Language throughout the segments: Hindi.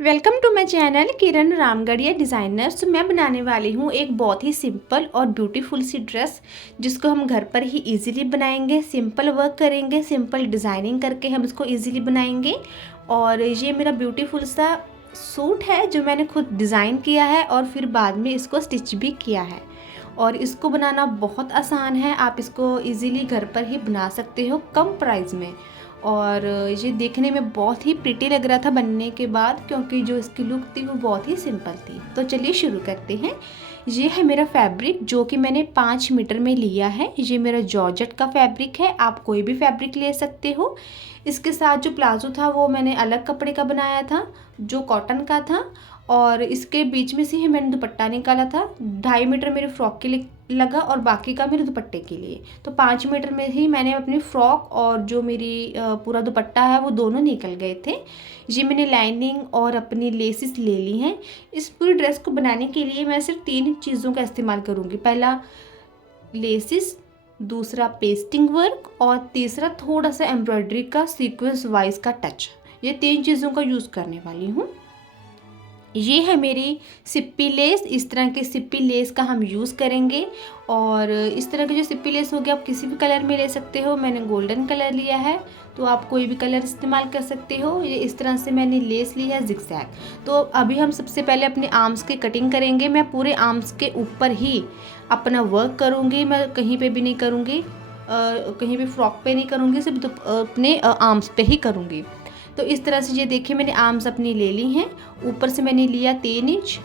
Welcome to my channel Kiran Ramgarhia designers. मैं बनाने वाली हूँ एक बहुत ही सिंपल और ब्यूटीफुल सी ड्रेस जिसको हम घर पर ही इजीली बनाएंगे। सिंपल वर्क करेंगे, सिंपल डिज़ाइनिंग करके हम इसको इजीली बनाएंगे। और ये मेरा ब्यूटीफुल सा सूट है जो मैंने खुद डिज़ाइन किया है और फिर बाद में इसको स्टिच भी किया है। और इसको बनाना बहुत आसान है, आप इसको इजीली घर पर ही बना सकते हो कम प्राइस में। और ये देखने में बहुत ही प्रिटी लग रहा था बनने के बाद, क्योंकि जो इसकी लुक थी वो बहुत ही सिंपल थी। तो चलिए शुरू करते हैं। ये है मेरा फैब्रिक जो कि मैंने 5 मीटर में लिया है। ये मेरा जॉर्जेट का फैब्रिक है, आप कोई भी फैब्रिक ले सकते हो। इसके साथ जो प्लाजो था वो मैंने अलग कपड़े का बनाया था जो कॉटन का था, और इसके बीच में से ही मैंने दुपट्टा निकाला था। 2.5 मीटर मेरे फ्रॉक के लिए लगा और बाकी का मेरे दुपट्टे के लिए। तो 5 मीटर में ही मैंने अपनी फ्रॉक और जो मेरी पूरा दुपट्टा है वो दोनों निकल गए थे। ये मैंने लाइनिंग और अपनी लेसिस ले ली हैं। इस पूरी ड्रेस को बनाने के लिए मैं सिर्फ 3 चीज़ों का इस्तेमाल करूँगी। पहला लेसिस, दूसरा पेस्टिंग वर्क और तीसरा थोड़ा सा एम्ब्रॉयडरी का सीक्वेंस वाइज का टच। ये 3 चीज़ों का यूज़ करने वाली हूँ। ये है मेरी सिप्पी लेस। इस तरह के सिप्पी लेस का हम यूज़ करेंगे। और इस तरह की जो सिप्पी लेस होगी आप किसी भी कलर में ले सकते हो। मैंने गोल्डन कलर लिया है, तो आप कोई भी कलर इस्तेमाल कर सकते हो। ये इस तरह से मैंने लेस ली है जिगजैग। तो अभी हम सबसे पहले अपने आर्म्स की कटिंग करेंगे। मैं पूरे आर्म्स के ऊपर ही अपना वर्क करूँगी, मैं कहीं पर भी नहीं करूँगी, कहीं भी फ्रॉक पे नहीं करूँगी, सिर्फ अपने आर्म्स पे ही करूँगी। तो इस तरह से ये देखिए मैंने आर्म्स अपनी ले ली हैं। ऊपर से मैंने लिया 3 इंच,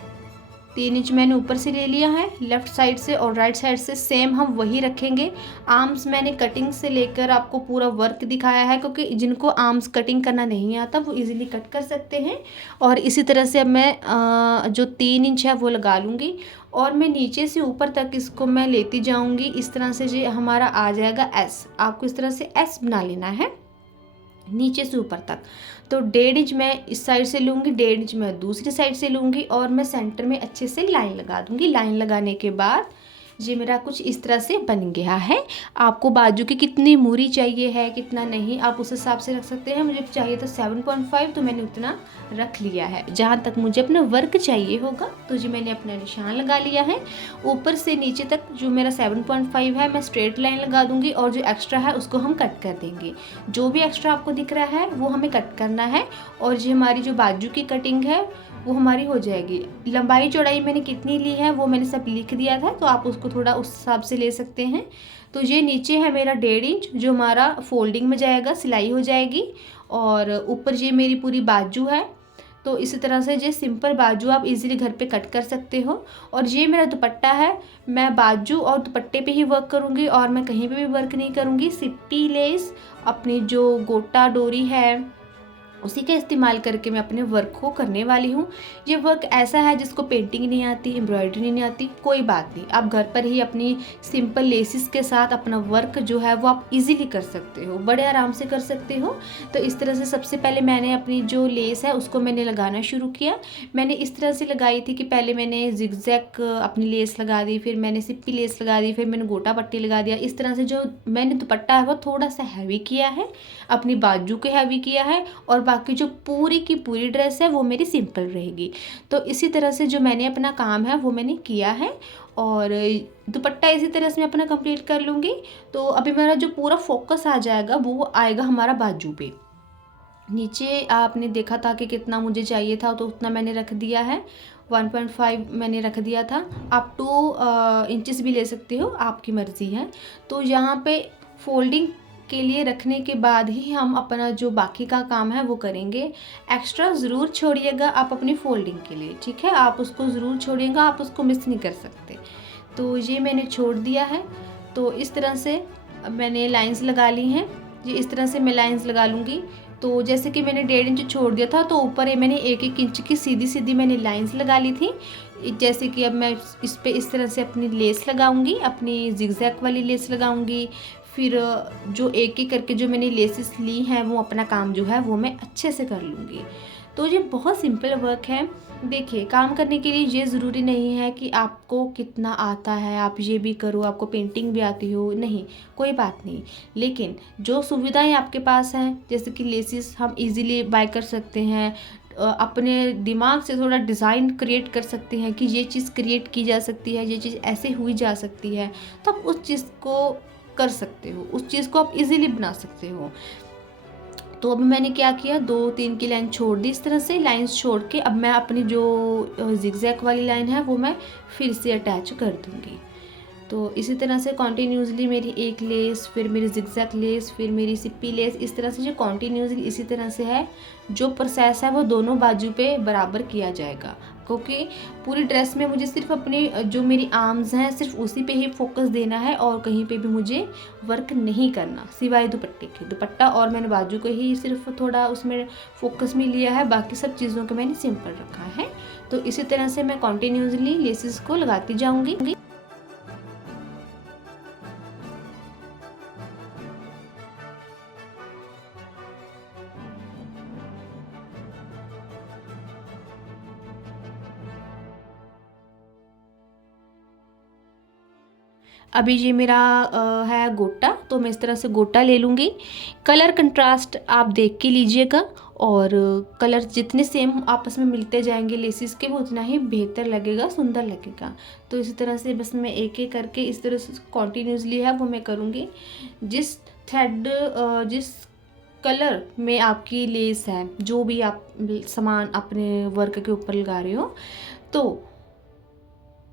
3 इंच मैंने ऊपर से ले लिया है लेफ़्ट साइड से, और राइट साइड से सेम हम वही रखेंगे। आर्म्स मैंने कटिंग से लेकर आपको पूरा वर्क दिखाया है, क्योंकि जिनको आर्म्स कटिंग करना नहीं आता वो इजीली कट कर सकते हैं। और इसी तरह से अब मैं जो 3 इंच है वो लगा लूँगी और मैं नीचे से ऊपर तक इसको मैं लेती जाऊँगी। इस तरह से ये हमारा आ जाएगा एस। आपको इस तरह से एस बना लेना है नीचे से ऊपर तक। तो 1.5 इंच मैं इस साइड से लूँगी, 1.5 इंच मैं दूसरी साइड से लूँगी और मैं सेंटर में अच्छे से लाइन लगा दूँगी। लाइन लगाने के बाद ये मेरा कुछ इस तरह से बन गया है। आपको बाजू की कितनी मूरी चाहिए है कितना नहीं आप उस हिसाब से रख सकते हैं। मुझे चाहिए था 7.5, तो मैंने उतना रख लिया है। जहाँ तक मुझे अपना वर्क चाहिए होगा तो जी मैंने अपना निशान लगा लिया है। ऊपर से नीचे तक जो मेरा 7.5 है मैं स्ट्रेट लाइन लगा दूंगी, और जो एक्स्ट्रा है उसको हम कट कर देंगे। जो भी एक्स्ट्रा आपको दिख रहा है वो हमें कट करना है। और जो हमारी जो बाजू की कटिंग है वो हमारी हो जाएगी। लंबाई चौड़ाई मैंने कितनी ली है वो मैंने सब लिख दिया था, तो आप उसको थोड़ा उस हिसाब से ले सकते हैं। तो ये नीचे है मेरा 1.5 इंच जो हमारा फोल्डिंग में जाएगा, सिलाई हो जाएगी। और ऊपर ये मेरी पूरी बाजू है। तो इसी तरह से ये सिंपल बाजू आप इजीली घर पे कट कर सकते हो। और ये मेरा दुपट्टा है, मैं बाजू और दुपट्टे पे ही वर्क करूँगी और मैं कहीं पे भी वर्क नहीं करूँगी। सिप्पी लेस अपनी जो गोटा डोरी है उसी का इस्तेमाल करके मैं अपने वर्क को करने वाली हूँ। ये वर्क ऐसा है जिसको पेंटिंग नहीं आती, एम्ब्रॉयडरी नहीं आती, कोई बात नहीं, आप घर पर ही अपनी सिंपल लेसिस के साथ अपना वर्क जो है वो आप इजीली कर सकते हो, बड़े आराम से कर सकते हो। तो इस तरह से सबसे पहले मैंने अपनी जो लेस है उसको मैंने लगाना शुरू किया। मैंने इस तरह से लगाई थी कि पहले मैंने जिगजैग अपनी लेस लगा दी, फिर मैंने सिप्पी लेस लगा दी, फिर मैंने गोटा पट्टी लगा दिया। इस तरह से जो मैंने दुपट्टा है वो थोड़ा सा हैवी किया है, अपनी बाजू के हैवी किया है, और बाकी जो पूरी की पूरी ड्रेस है वो मेरी सिंपल रहेगी। तो इसी तरह से जो मैंने अपना काम है वो मैंने किया है। और दुपट्टा इसी तरह से मैं अपना कंप्लीट कर लूँगी। तो अभी मेरा जो पूरा फोकस आ जाएगा वो आएगा हमारा बाजू पे। नीचे आपने देखा था कि कितना मुझे चाहिए था, तो उतना मैंने रख दिया है। 1.5 मैंने रख दिया था। आप 2 इंचेस भी ले सकते हो, आपकी मर्ज़ी है। तो यहाँ पे फोल्डिंग के लिए रखने के बाद ही हम अपना जो बाकी का काम है वो करेंगे। एक्स्ट्रा ज़रूर छोड़िएगा आप अपनी फोल्डिंग के लिए, ठीक है, आप उसको ज़रूर छोड़िएगा, आप उसको मिस नहीं कर सकते। तो ये मैंने छोड़ दिया है। तो इस तरह से मैंने लाइंस लगा ली हैं। ये इस तरह से मैं लाइंस लगा लूँगी। तो जैसे कि मैंने 1.5 इंच छोड़ दिया था, तो ऊपर ये मैंने 1-1 इंच की सीधी सीधी मैंने लाइंस लगा ली थी। जैसे कि अब मैं इस पे इस तरह से अपनी लेस लगाऊंगी, अपनी जिगजैग वाली लेस लगाऊंगी। फिर जो एक एक करके जो मैंने लेसेस ली हैं वो अपना काम जो है वो मैं अच्छे से कर लूँगी। तो ये बहुत सिंपल वर्क है। देखिए, काम करने के लिए ये ज़रूरी नहीं है कि आपको कितना आता है, आप ये भी करो, आपको पेंटिंग भी आती हो, नहीं, कोई बात नहीं। लेकिन जो सुविधाएं आपके पास हैं, जैसे कि लेसिस हम इजीली बाय कर सकते हैं, अपने दिमाग से थोड़ा डिज़ाइन क्रिएट कर सकते हैं कि ये चीज़ क्रिएट की जा सकती है, ये चीज़ ऐसे हुई जा सकती है, तो आप उस चीज़ को कर सकते हो, उस चीज़ को आप इजीली बना सकते हो। तो अभी मैंने क्या किया, 2-3 की लाइन छोड़ दी, इस तरह से लाइंस छोड़ के अब मैं अपनी जो जिगजैग वाली लाइन है वो मैं फिर से अटैच कर दूँगी। तो इसी तरह से कॉन्टिन्यूसली मेरी एक लेस, फिर मेरी जिगजैग लेस, फिर मेरी सिप्पी लेस, इस तरह से जो कॉन्टिन्यूसली इसी तरह से है, जो प्रोसेस है वो दोनों बाजू पे बराबर किया जाएगा। क्योंकि पूरी ड्रेस में मुझे सिर्फ अपनी जो मेरी आर्म्स हैं सिर्फ उसी पे ही फोकस देना है और कहीं पे भी मुझे वर्क नहीं करना सिवाय दुपट्टे के। दुपट्टा और मैंने बाजू को ही सिर्फ थोड़ा उसमें फोकस में लिया है, बाकी सब चीज़ों को मैंने सिंपल रखा है। तो इसी तरह से मैं कॉन्टिन्यूसली लेसेस को लगाती जाऊँगी। अभी ये मेरा है गोटा, तो मैं इस तरह से गोटा ले लूँगी। कलर कंट्रास्ट आप देख के लीजिएगा और कलर जितने सेम आपस में मिलते जाएंगे लेसिस के वो उतना ही बेहतर लगेगा, सुंदर लगेगा। तो इसी तरह से बस मैं एक एक करके इस तरह से कॉन्टीन्यूसली है वो मैं करूँगी। जिस थ्रेड जिस कलर में आपकी लेस है, जो भी आप सामान अपने वर्क के ऊपर लगा रहे हो, तो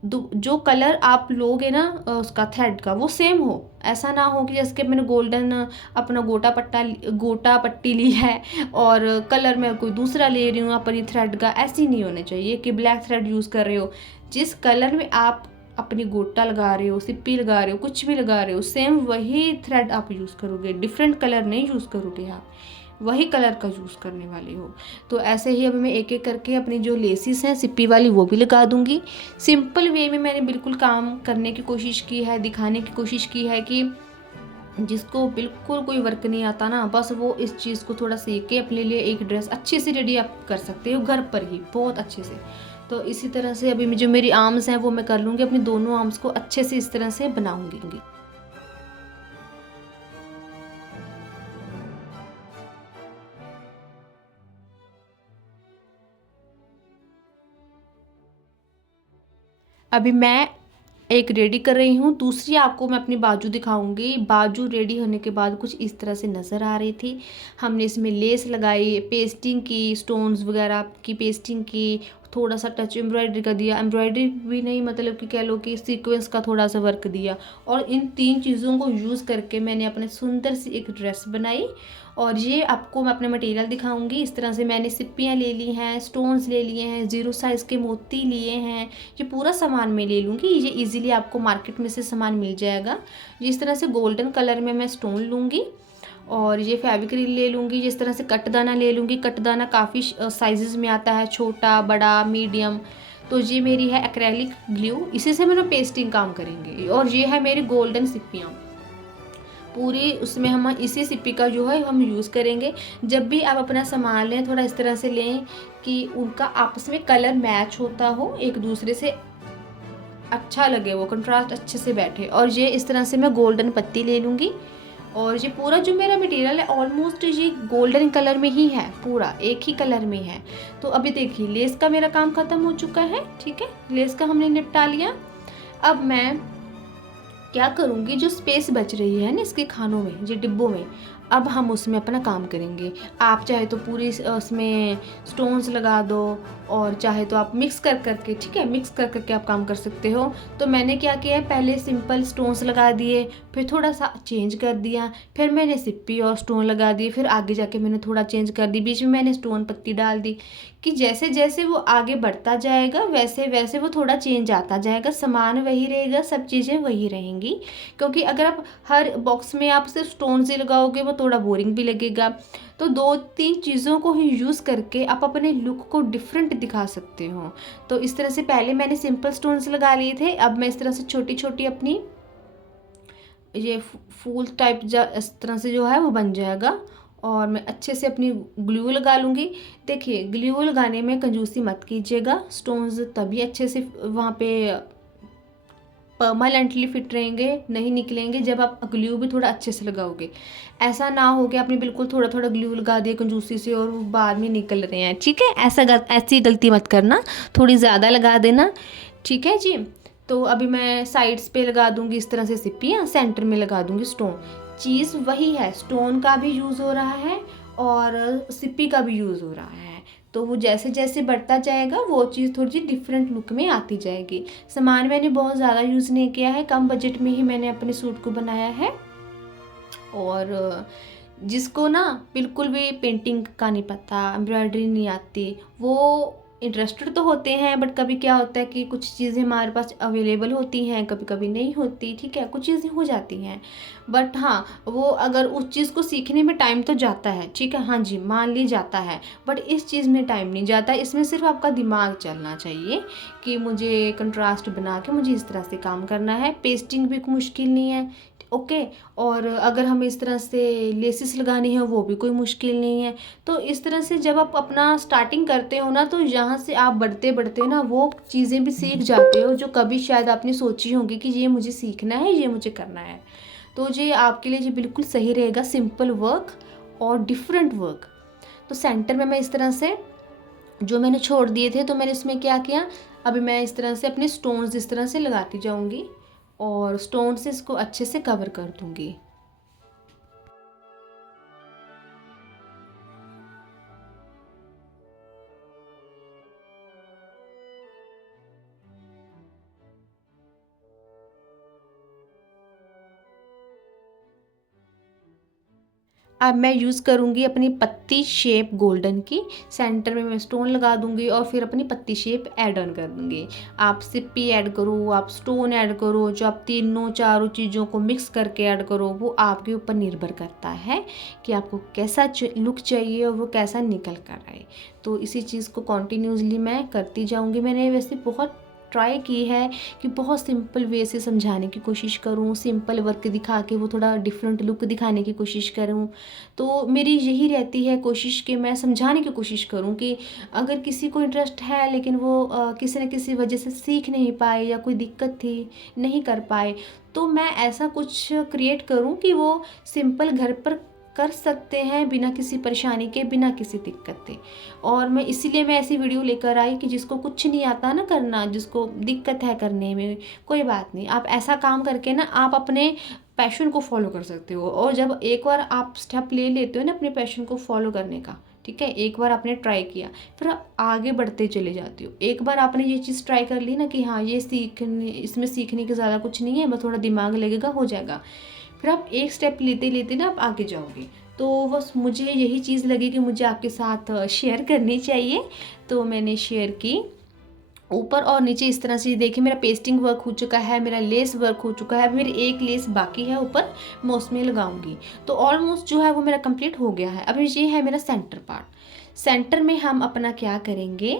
जो कलर आप लोगे ना उसका थ्रेड का वो सेम हो। ऐसा ना हो कि जैसे कि मैंने गोल्डन अपना गोटा पट्टी ली है और कलर मैं कोई दूसरा ले रही हूँ अपनी थ्रेड का, ऐसी नहीं होना चाहिए कि ब्लैक थ्रेड यूज़ कर रहे हो। जिस कलर में आप अपनी गोटा लगा रहे हो, सिप्पी लगा रहे हो, कुछ भी लगा रहे हो, सेम वही थ्रेड आप यूज़ करोगे, डिफरेंट कलर नहीं यूज़ करोगे, आप वही कलर का यूज़ करने वाले हो। तो ऐसे ही अभी मैं एक एक करके अपनी जो लेसिस हैं सिप्पी वाली वो भी लगा दूंगी। सिंपल वे में मैंने बिल्कुल काम करने की कोशिश की है, दिखाने की कोशिश की है कि जिसको बिल्कुल कोई वर्क नहीं आता ना, बस वो इस चीज़ को थोड़ा सीख के अपने लिए एक ड्रेस अच्छे से रेडी आप कर सकते हो घर पर ही बहुत अच्छे से। तो इसी तरह से अभी जो मेरी आर्म्स हैं वो मैं कर लूँगी, अपनी दोनों आर्म्स को अच्छे से इस तरह से बनाऊँगी। अभी मैं एक रेडी कर रही हूँ, दूसरी आपको मैं अपनी बाजू दिखाऊंगी। बाजू रेडी होने के बाद कुछ इस तरह से नज़र आ रही थी। हमने इसमें लेस लगाई, पेस्टिंग की, स्टोन्स वगैरह की पेस्टिंग की, थोड़ा सा टच एम्ब्रॉयडरी का दिया, एम्ब्रॉयडरी भी नहीं मतलब कि कह लो कि सीक्वेंस का थोड़ा सा वर्क दिया। और इन 3 चीज़ों को यूज़ करके मैंने अपने सुंदर सी एक ड्रेस बनाई। और ये आपको मैं अपने मटेरियल दिखाऊंगी। इस तरह से मैंने सिप्पियाँ ले ली हैं, स्टोन्स ले लिए हैं, 0 साइज़ के मोती लिए हैं, ये पूरा सामान मैं ले लूँगी। ये इजीली आपको मार्केट में से सामान मिल जाएगा। जिस तरह से गोल्डन कलर में मैं स्टोन लूँगी और ये फेविक्रिल ले लूँगी। जिस तरह से कटदाना ले लूँगी, कटदाना काफ़ी साइजेस में आता है, छोटा, बड़ा, मीडियम। तो ये मेरी है एक्रेलिक ग्लू, इसी से मैंने पेस्टिंग काम करेंगे। और ये है मेरी गोल्डन सिप्पियाँ, पूरी उसमें हम इसी सिप्पी का जो है हम यूज़ करेंगे। जब भी आप अपना सामान लें थोड़ा इस तरह से लें कि उनका आपस में कलर मैच होता हो, एक दूसरे से अच्छा लगे, वो कंट्रास्ट अच्छे से बैठे। और ये इस तरह से मैं गोल्डन पत्ती ले लूँगी। और ये पूरा जो मेरा मटेरियल है ऑलमोस्ट ये गोल्डन कलर में ही है, पूरा एक ही कलर में है। तो अभी देखिए लेस का मेरा काम ख़त्म हो चुका है, ठीक है, लेस का हमने निपटा लिया। अब मैं क्या करूँगी, जो स्पेस बच रही है ना इसके खानों में, जो डिब्बों में, अब हम उसमें अपना काम करेंगे। आप चाहे तो पूरी उसमें स्टोन्स लगा दो और चाहे तो आप मिक्स कर करके, ठीक है, मिक्स कर करके आप काम कर सकते हो। तो मैंने क्या किया है, पहले सिंपल स्टोन्स लगा दिए, फिर थोड़ा सा चेंज कर दिया, फिर मैंने सिप्पी और स्टोन लगा दिए, फिर आगे जाके मैंने थोड़ा चेंज कर दी, बीच में मैंने स्टोन पत्ती डाल दी। कि जैसे जैसे वो आगे बढ़ता जाएगा वैसे वैसे वो थोड़ा चेंज आता जाएगा, सामान वही रहेगा, सब चीज़ें वही रहेंगी। क्योंकि अगर आप हर बॉक्स में आप सिर्फ स्टोन्स ही लगाओगे वो थोड़ा बोरिंग भी लगेगा। तो 2-3 चीज़ों को ही यूज़ करके आप अपने लुक को डिफरेंट दिखा सकते हो। तो इस तरह से पहले मैंने सिंपल स्टोन्स लगा लिए थे, अब मैं इस तरह से छोटी छोटी अपनी ये फूल टाइप इस तरह से जो है वो बन जाएगा। और मैं अच्छे से अपनी ग्लू लगा लूँगी। देखिए ग्लू लगाने में कंजूसी मत कीजिएगा, स्टोन्स तभी अच्छे से वहाँ पे परमानेंटली फिट रहेंगे, नहीं निकलेंगे जब आप ग्लू भी थोड़ा अच्छे से लगाओगे। ऐसा ना हो कि आपने बिल्कुल थोड़ा थोड़ा ग्लू लगा दिया कंजूसी से और वो बाद में निकल रहे हैं, ठीक है। ऐसी गलती मत करना, थोड़ी ज़्यादा लगा देना, ठीक है जी। तो अभी मैं साइड्स पे लगा दूंगी इस तरह से सिप्पियाँ, सेंटर में लगा दूंगी स्टोन। चीज़ वही है, स्टोन का भी यूज़ हो रहा है और सिप्पी का भी यूज़ हो रहा है। तो वो जैसे जैसे बढ़ता जाएगा वो चीज़ थोड़ी सी डिफरेंट लुक में आती जाएगी। सामान मैंने बहुत ज़्यादा यूज़ नहीं किया है, कम बजट में ही मैंने अपने सूट को बनाया है। और जिसको ना बिल्कुल भी पेंटिंग का नहीं पता, एम्ब्रॉयडरी नहीं आती, वो इंटरेस्टेड तो होते हैं, बट कभी क्या होता है कि कुछ चीज़ें हमारे पास अवेलेबल होती हैं, कभी कभी नहीं होती, ठीक है, कुछ चीज़ें हो जाती हैं। बट हाँ, वो अगर उस चीज़ को सीखने में टाइम तो जाता है, ठीक है, हाँ जी, मान ली जाता है, बट इस चीज़ में टाइम नहीं जाता। इसमें सिर्फ आपका दिमाग चलना चाहिए कि मुझे कंट्रास्ट बना के मुझे इस तरह से काम करना है। पेस्टिंग भी मुश्किल नहीं है, ओके। और अगर हमें इस तरह से लेसिस लगानी है वो भी कोई मुश्किल नहीं है। तो इस तरह से जब आप अपना स्टार्टिंग करते हो ना, तो यहाँ से आप बढ़ते बढ़ते ना वो चीज़ें भी सीख जाते हो जो कभी शायद आपने सोची होंगी कि ये मुझे सीखना है, ये मुझे करना है। तो ये आपके लिए ये बिल्कुल सही रहेगा, सिंपल वर्क और डिफरेंट वर्क। तो सेंटर में मैं इस तरह से जो मैंने छोड़ दिए थे, तो मैंने इसमें क्या किया, अभी मैं इस तरह से अपने स्टोन्स इस तरह से लगाती जाऊंगी और स्टोन से इसको अच्छे से कवर कर दूंगी। अब मैं यूज़ करूँगी अपनी पत्ती शेप गोल्डन की, सेंटर में मैं स्टोन लगा दूँगी और फिर अपनी पत्ती शेप ऐड ऑन कर दूँगी। आप सिप्पी ऐड करो, आप स्टोन ऐड करो, जो आप तीनों चारों चीज़ों को मिक्स करके ऐड करो, वो आपके ऊपर निर्भर करता है कि आपको कैसा लुक चाहिए और वो कैसा निकल कर आए। तो इसी चीज़ को कॉन्टीन्यूसली मैं करती जाऊँगी। मैंने वैसे बहुत ट्राई की है कि बहुत सिंपल वे से समझाने की कोशिश करूँ, सिंपल वर्क दिखा के वो थोड़ा डिफरेंट लुक दिखाने की कोशिश करूँ। तो मेरी यही रहती है कोशिश कि मैं समझाने की कोशिश करूँ कि अगर किसी को इंटरेस्ट है लेकिन वो किसी न किसी वजह से सीख नहीं पाए या कोई दिक्कत थी, नहीं कर पाए, तो मैं ऐसा कुछ क्रिएट करूँ कि वो सिंपल घर पर कर सकते हैं बिना किसी परेशानी के, बिना किसी दिक्कत के। और मैं इसीलिए मैं ऐसी वीडियो लेकर आई कि जिसको कुछ नहीं आता ना करना, जिसको दिक्कत है करने में, कोई बात नहीं, आप ऐसा काम करके ना आप अपने पैशन को फॉलो कर सकते हो। और जब एक बार आप स्टेप ले लेते हो ना अपने पैशन को फॉलो करने का, ठीक है, एक बार आपने ट्राई किया, फिर आप आगे बढ़ते चले जाते हो। एक बार आपने ये चीज़ ट्राई कर ली ना कि हाँ ये सीखने, इसमें सीखने के ज़्यादा कुछ नहीं है, बस थोड़ा दिमाग लगेगा, हो जाएगा, फिर आप एक स्टेप लेते लेते ना आप आगे जाओगे। तो बस मुझे यही चीज़ लगी कि मुझे आपके साथ शेयर करनी चाहिए, तो मैंने शेयर की। ऊपर और नीचे इस तरह से देखिए मेरा पेस्टिंग वर्क हो चुका है, मेरा लेस वर्क हो चुका है, मेरी एक लेस बाकी है ऊपर, मैं उसमें लगाऊंगी। तो ऑलमोस्ट जो है वो मेरा कंप्लीट हो गया है। अभी ये है मेरा सेंटर पार्ट। सेंटर में हम अपना क्या करेंगे,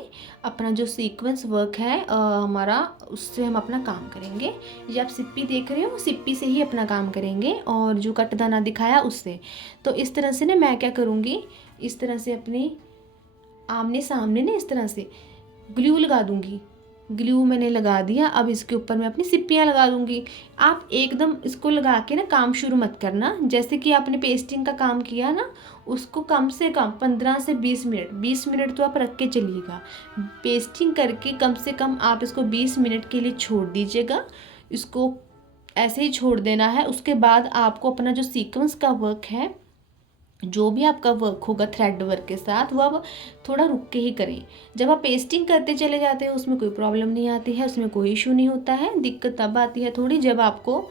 अपना जो सीक्वेंस वर्क है हमारा, उससे हम अपना काम करेंगे। ये आप सिप्पी देख रहे हो, सिप्पी से ही अपना काम करेंगे और जो कटदाना दिखाया उससे। तो इस तरह से ना मैं क्या करूँगी, इस तरह से अपने आमने सामने ना इस तरह से ग्लू लगा दूंगी। ग्लू मैंने लगा दिया, अब इसके ऊपर मैं अपनी सिप्पियाँ लगा दूंगी। आप एकदम इसको लगा के ना काम शुरू मत करना, जैसे कि आपने पेस्टिंग का काम किया ना, उसको कम से कम 15 से 20 मिनट तो आप रख के चलिएगा। पेस्टिंग करके कम से कम आप इसको 20 मिनट के लिए छोड़ दीजिएगा, इसको ऐसे ही छोड़ देना है। उसके बाद आपको अपना जो सीक्वेंस का वर्क है, जो भी आपका वर्क होगा थ्रेड वर्क के साथ, वो आप थोड़ा रुक के ही करें। जब आप पेस्टिंग करते चले जाते हो उसमें कोई प्रॉब्लम नहीं आती है, उसमें कोई इशू नहीं होता है। दिक्कत तब आती है थोड़ी जब आपको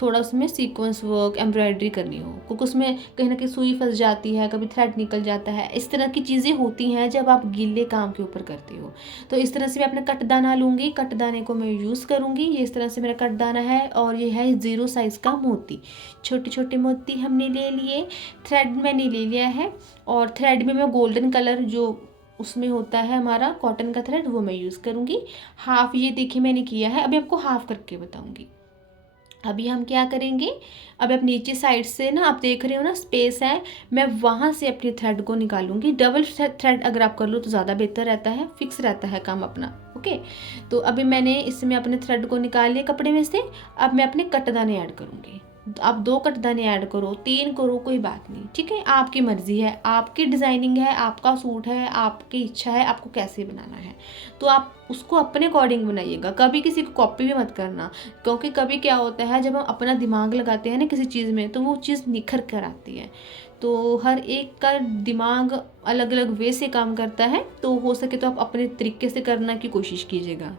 थोड़ा उसमें सीक्वेंस वर्क एम्ब्रॉयडरी करनी हो, क्योंकि उसमें कहीं ना कहीं सुई फंस जाती है, कभी थ्रेड निकल जाता है, इस तरह की चीज़ें होती हैं जब आप गीले काम के ऊपर करते हो। तो इस तरह से मैं अपना कटदाना लूँगी, कटदाने को मैं यूज़ करूँगी। ये इस तरह से मेरा कटदाना है और ये है 0 साइज़ का मोती। छोटे छोटे मोती हमने ले लिए, थ्रेड मैंने ले लिया है और थ्रेड में मैं गोल्डन कलर जो उसमें होता है हमारा कॉटन का थ्रेड, वो मैं यूज़ करूँगी। हाफ ये देखिए मैंने किया है, अभी आपको हाफ करके बताऊँगी। अभी हम क्या करेंगे, अब आप नीचे साइड से ना आप देख रहे हो ना स्पेस है, मैं वहाँ से अपनी थ्रेड को निकालूंगी। डबल थ्रेड अगर आप कर लो तो ज़्यादा बेहतर रहता है, फिक्स रहता है काम अपना, ओके। तो अभी मैंने इसमें अपने थ्रेड को निकाल लिया कपड़े में से। अब मैं अपने कटदाने ऐड करूँगी। आप 2 कटदाने ऐड करो, 3 करो, कोई बात नहीं, ठीक है। आपकी मर्ज़ी है, आपकी डिज़ाइनिंग है, आपका सूट है, आपकी इच्छा है आपको कैसे बनाना है, तो आप उसको अपने अकॉर्डिंग बनाइएगा। कभी किसी को कॉपी भी मत करना, क्योंकि कभी क्या होता है जब हम अपना दिमाग लगाते हैं ना किसी चीज़ में, तो वो चीज़ निखर कर आती है। तो हर एक का दिमाग अलग अलग वे से काम करता है, तो हो सके तो आप अपने तरीके से करने की कोशिश कीजिएगा।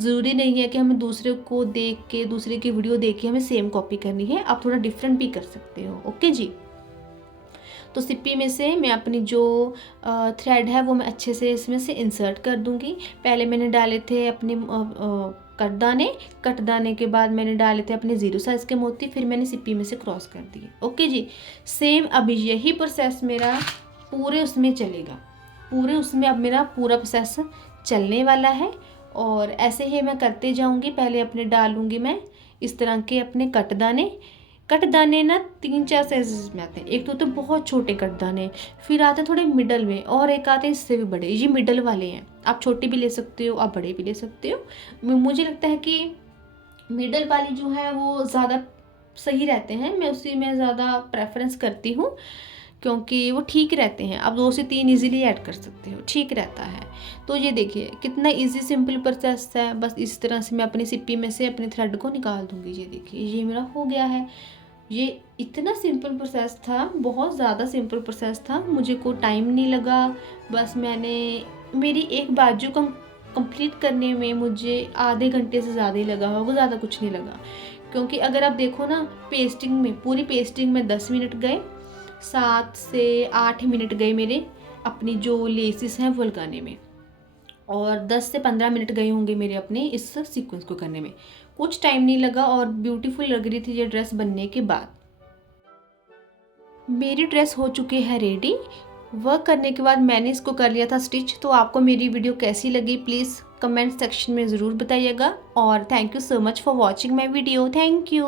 ज़रूरी नहीं है कि हमें दूसरे को देख के, दूसरे की वीडियो देख के हमें सेम कॉपी करनी है, आप थोड़ा डिफरेंट भी कर सकते हो। ओके जी। तो सिप्पी में से मैं अपनी जो थ्रेड है वो मैं अच्छे से इसमें से इंसर्ट कर दूंगी। पहले मैंने डाले थे अपने कटदाने के बाद मैंने डाले थे अपने 0 साइज़ के मोती, फिर मैंने सिप्पी में से क्रॉस कर दिए। ओके जी। सेम अभी यही प्रोसेस मेरा पूरे उसमें चलेगा, पूरे उसमें अब मेरा पूरा प्रोसेस चलने वाला है। और ऐसे ही मैं करते जाऊंगी। पहले अपने डालूंगी मैं इस तरह के अपने कटदाने ना 3-4 साइज़ में आते हैं। एक तो बहुत छोटे कटदाने, फिर आते हैं थोड़े मिडल में, और एक आते हैं इससे भी बड़े। ये मिडल वाले हैं, आप छोटे भी ले सकते हो, आप बड़े भी ले सकते हो। मुझे लगता है कि मिडल वाली जो है वो ज़्यादा सही रहते हैं, मैं उसी में ज़्यादा प्रेफरेंस करती हूँ, क्योंकि वो ठीक रहते हैं। आप 2 से 3 इजीली ऐड कर सकते हो, ठीक रहता है। तो ये देखिए कितना इजी सिंपल प्रोसेस है। बस इस तरह से मैं अपनी सिप्पी में से अपने थ्रेड को निकाल दूंगी। ये देखिए ये मेरा हो गया है। ये इतना सिंपल प्रोसेस था, बहुत ज़्यादा सिंपल प्रोसेस था, मुझे कोई टाइम नहीं लगा। बस मैंने मेरी एक बाजू का कंप्लीट करने में मुझे आधे घंटे से ज़्यादा ही लगा होगा, ज़्यादा कुछ नहीं लगा। क्योंकि अगर आप देखो ना, पेस्टिंग में, पूरी पेस्टिंग में 10 मिनट गए, 7 से 8 मिनट गए मेरे अपनी जो लेसिस हैं वो लगाने में, और 10 से 15 मिनट गए होंगे मेरे अपने इस सीक्वेंस को करने में। कुछ टाइम नहीं लगा और ब्यूटीफुल लग रही थी ये ड्रेस बनने के बाद। मेरी ड्रेस हो चुकी है रेडी। वर्क करने के बाद मैंने इसको कर लिया था स्टिच। तो आपको मेरी वीडियो कैसी लगी प्लीज़ कमेंट सेक्शन में ज़रूर बताइएगा। और thank you so much for watching my video. Thank you.